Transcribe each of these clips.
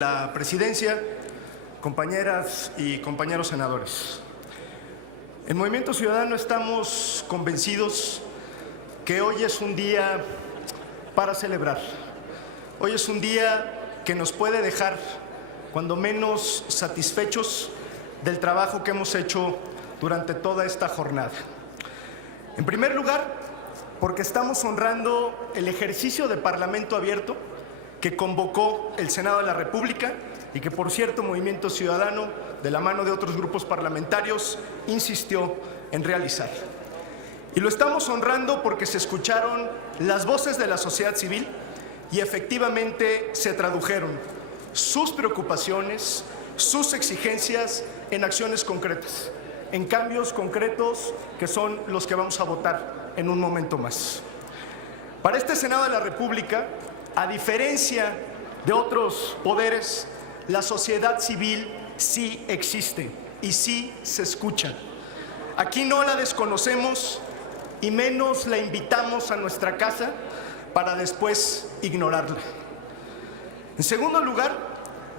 La presidencia, compañeras y compañeros senadores. En Movimiento Ciudadano estamos convencidos que hoy es un día para celebrar. Hoy es un día que nos puede dejar, cuando menos, satisfechos del trabajo que hemos hecho durante toda esta jornada. En primer lugar, porque estamos honrando el ejercicio de Parlamento abierto que convocó el Senado de la República y que, por cierto, Movimiento Ciudadano, de la mano de otros grupos parlamentarios, insistió en realizar. Y lo estamos honrando porque se escucharon las voces de la sociedad civil y efectivamente se tradujeron sus preocupaciones, sus exigencias en acciones concretas, en cambios concretos que son los que vamos a votar en un momento más. Para este Senado de la República, a diferencia de otros poderes, la sociedad civil sí existe y sí se escucha. Aquí no la desconocemos y menos la invitamos a nuestra casa para después ignorarla. En segundo lugar,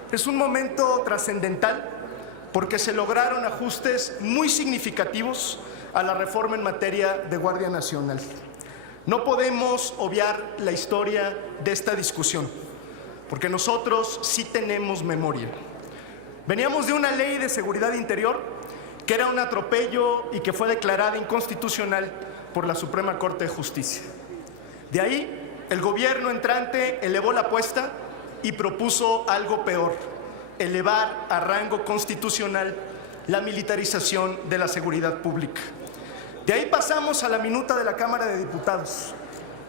es un momento trascendental porque se lograron ajustes muy significativos a la reforma en materia de Guardia Nacional. No podemos obviar la historia de esta discusión, porque nosotros sí tenemos memoria. Veníamos de una ley de seguridad interior que era un atropello y que fue declarada inconstitucional por la Suprema Corte de Justicia. De ahí, el gobierno entrante elevó la apuesta y propuso algo peor: elevar a rango constitucional la militarización de la seguridad pública. De ahí pasamos a la minuta de la Cámara de Diputados,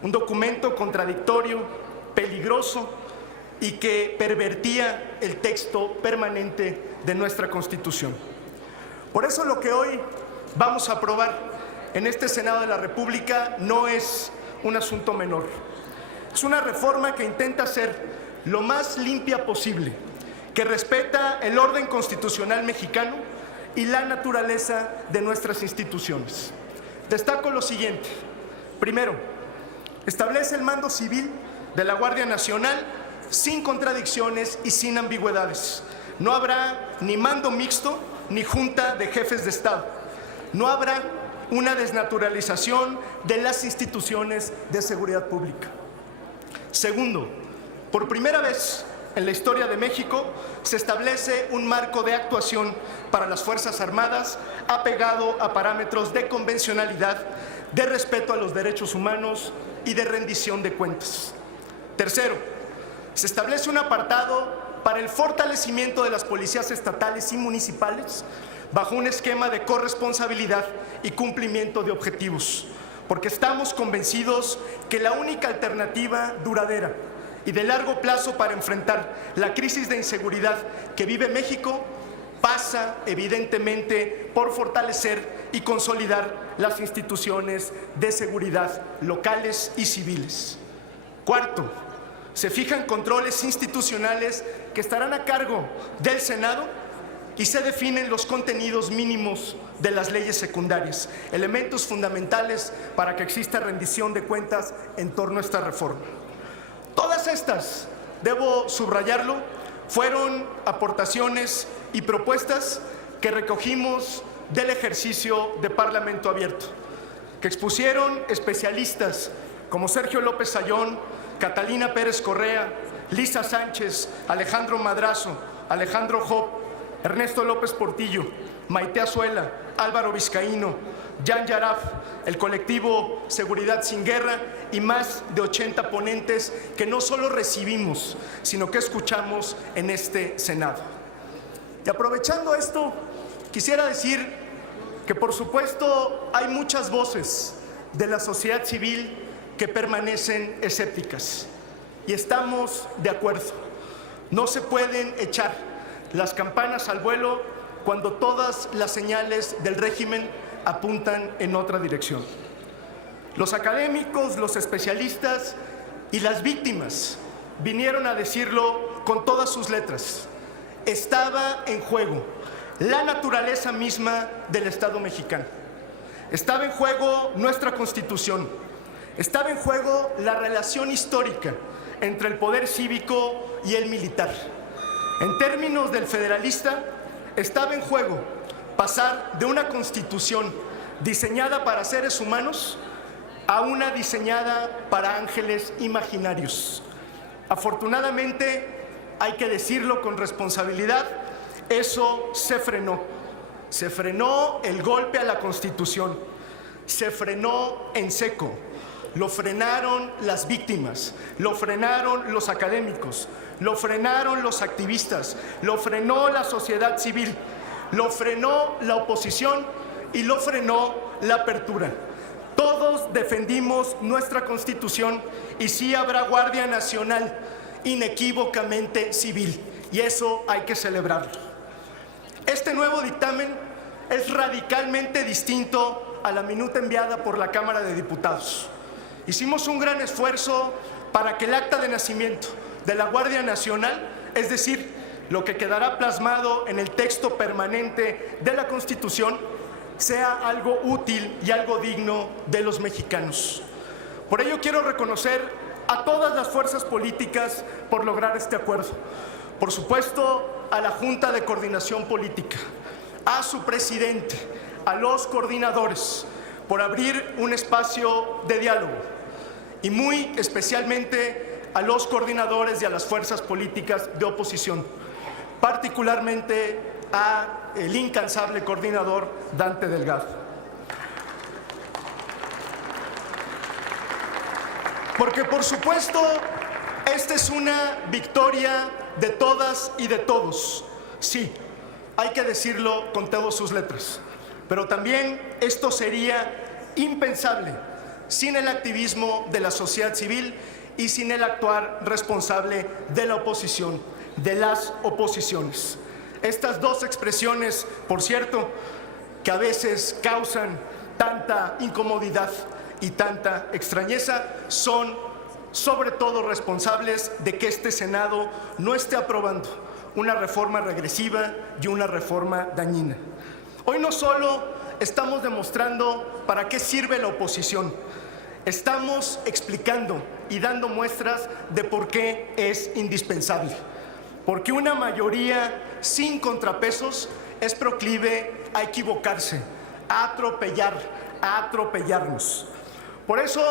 un documento contradictorio, peligroso y que pervertía el texto permanente de nuestra Constitución. Por eso lo que hoy vamos a aprobar en este Senado de la República no es un asunto menor. Es una reforma que intenta ser lo más limpia posible, que respeta el orden constitucional mexicano y la naturaleza de nuestras instituciones. Destaco lo siguiente. Primero, establece el mando civil de la Guardia Nacional sin contradicciones y sin ambigüedades. No habrá ni mando mixto ni junta de jefes de Estado. No habrá una desnaturalización de las instituciones de seguridad pública. Segundo, por primera vez en la historia de México se establece un marco de actuación para las Fuerzas Armadas apegado a parámetros de convencionalidad, de respeto a los derechos humanos y de rendición de cuentas. Tercero, se establece un apartado para el fortalecimiento de las policías estatales y municipales bajo un esquema de corresponsabilidad y cumplimiento de objetivos, porque estamos convencidos que la única alternativa duradera y de largo plazo para enfrentar la crisis de inseguridad que vive México pasa evidentemente por fortalecer y consolidar las instituciones de seguridad locales y civiles. Cuarto, se fijan controles institucionales que estarán a cargo del Senado y se definen los contenidos mínimos de las leyes secundarias, elementos fundamentales para que exista rendición de cuentas en torno a esta reforma. Todas estas, debo subrayarlo, fueron aportaciones y propuestas que recogimos del ejercicio de Parlamento abierto, que expusieron especialistas como Sergio López Sayón, Catalina Pérez Correa, Lisa Sánchez, Alejandro Madrazo, Alejandro Job, Ernesto López Portillo, Maite Azuela, Álvaro Vizcaíno, Jan Yaraf, el colectivo Seguridad Sin Guerra y más de 80 ponentes que no solo recibimos, sino que escuchamos en este Senado. Y aprovechando esto, quisiera decir que, por supuesto, hay muchas voces de la sociedad civil que permanecen escépticas y estamos de acuerdo. No se pueden echar las campanas al vuelo cuando todas las señales del régimen apuntan en otra dirección. Los académicos, los especialistas y las víctimas vinieron a decirlo con todas sus letras. Estaba en juego la naturaleza misma del Estado mexicano. Estaba en juego nuestra Constitución. Estaba en juego la relación histórica entre el poder cívico y el militar. En términos del federalista, estaba en juego pasar de una constitución diseñada para seres humanos a una diseñada para ángeles imaginarios. Afortunadamente, hay que decirlo con responsabilidad, eso se frenó. Se frenó el golpe a la Constitución, se frenó en seco, lo frenaron las víctimas, lo frenaron los académicos, lo frenaron los activistas, lo frenó la sociedad civil, lo frenó la oposición y lo frenó la apertura. Todos defendimos nuestra Constitución y sí habrá Guardia Nacional inequívocamente civil, y eso hay que celebrarlo. Este nuevo dictamen es radicalmente distinto a la minuta enviada por la Cámara de Diputados. Hicimos un gran esfuerzo para que el acta de nacimiento de la Guardia Nacional, es decir, lo que quedará plasmado en el texto permanente de la Constitución, sea algo útil y algo digno de los mexicanos. Por ello quiero reconocer a todas las fuerzas políticas por lograr este acuerdo. Por supuesto, a la Junta de Coordinación Política, a su presidente, a los coordinadores, por abrir un espacio de diálogo, y muy especialmente a los coordinadores y a las fuerzas políticas de oposición, particularmente a el incansable coordinador Dante Delgado. Porque, por supuesto, esta es una victoria de todas y de todos. Sí, hay que decirlo con todas sus letras. Pero también esto sería impensable sin el activismo de la sociedad civil y sin el actuar responsable de la oposición, de las oposiciones. Estas dos expresiones, por cierto, que a veces causan tanta incomodidad y tanta extrañeza, son sobre todo responsables de que este Senado no esté aprobando una reforma regresiva y una reforma dañina. Hoy no solo estamos demostrando para qué sirve la oposición, estamos explicando y dando muestras de por qué es indispensable. Porque una mayoría sin contrapesos es proclive a equivocarse, a atropellar, a atropellarnos. Por eso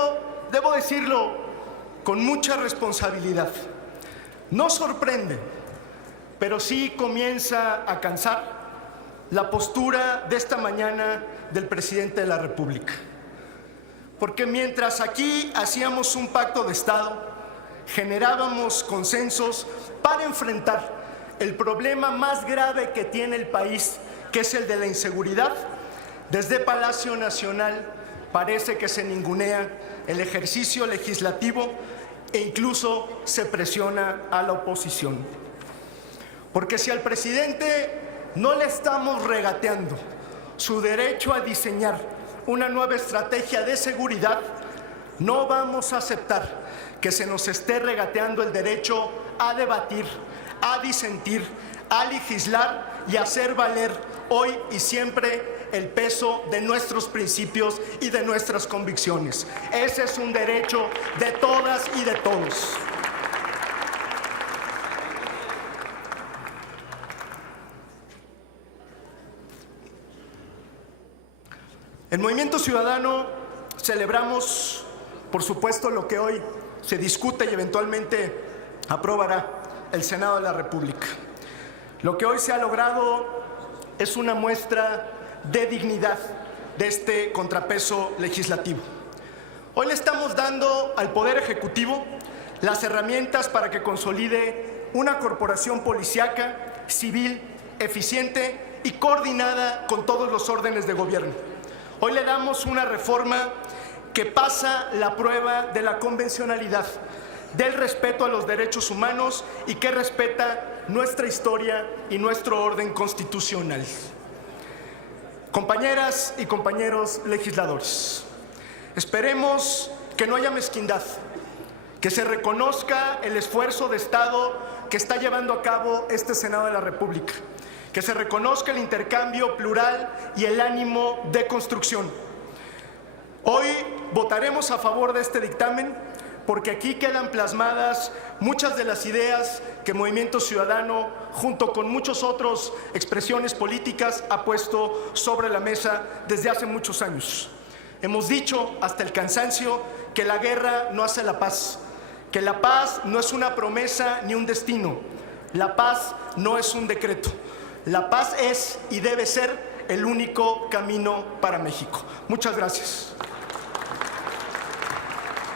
debo decirlo con mucha responsabilidad. No sorprende, pero sí comienza a cansar la postura de esta mañana del presidente de la República. Porque mientras aquí hacíamos un pacto de Estado, generábamos consensos para enfrentar el problema más grave que tiene el país, que es el de la inseguridad, desde Palacio Nacional parece que se ningunea el ejercicio legislativo e incluso se presiona a la oposición. Porque si al presidente no le estamos regateando su derecho a diseñar una nueva estrategia de seguridad, no vamos a aceptar que se nos esté regateando el derecho a debatir, a disentir, a legislar y a hacer valer hoy y siempre el peso de nuestros principios y de nuestras convicciones. Ese es un derecho de todas y de todos. En Movimiento Ciudadano celebramos, por supuesto, lo que hoy se discute y eventualmente aprobará el Senado de la República. Lo que hoy se ha logrado es una muestra de dignidad de este contrapeso legislativo. Hoy le estamos dando al Poder Ejecutivo las herramientas para que consolide una corporación policíaca, civil, eficiente y coordinada con todos los órdenes de gobierno. Hoy le damos una reforma que pasa la prueba de la convencionalidad, del respeto a los derechos humanos y que respeta nuestra historia y nuestro orden constitucional. Compañeras y compañeros legisladores, esperemos que no haya mezquindad, que se reconozca el esfuerzo de Estado que está llevando a cabo este Senado de la República, que se reconozca el intercambio plural y el ánimo de construcción. Hoy votaremos a favor de este dictamen porque aquí quedan plasmadas muchas de las ideas que Movimiento Ciudadano, junto con muchas otras expresiones políticas, ha puesto sobre la mesa desde hace muchos años. Hemos dicho hasta el cansancio que la guerra no hace la paz, que la paz no es una promesa ni un destino, la paz no es un decreto, la paz es y debe ser el único camino para México. Muchas gracias.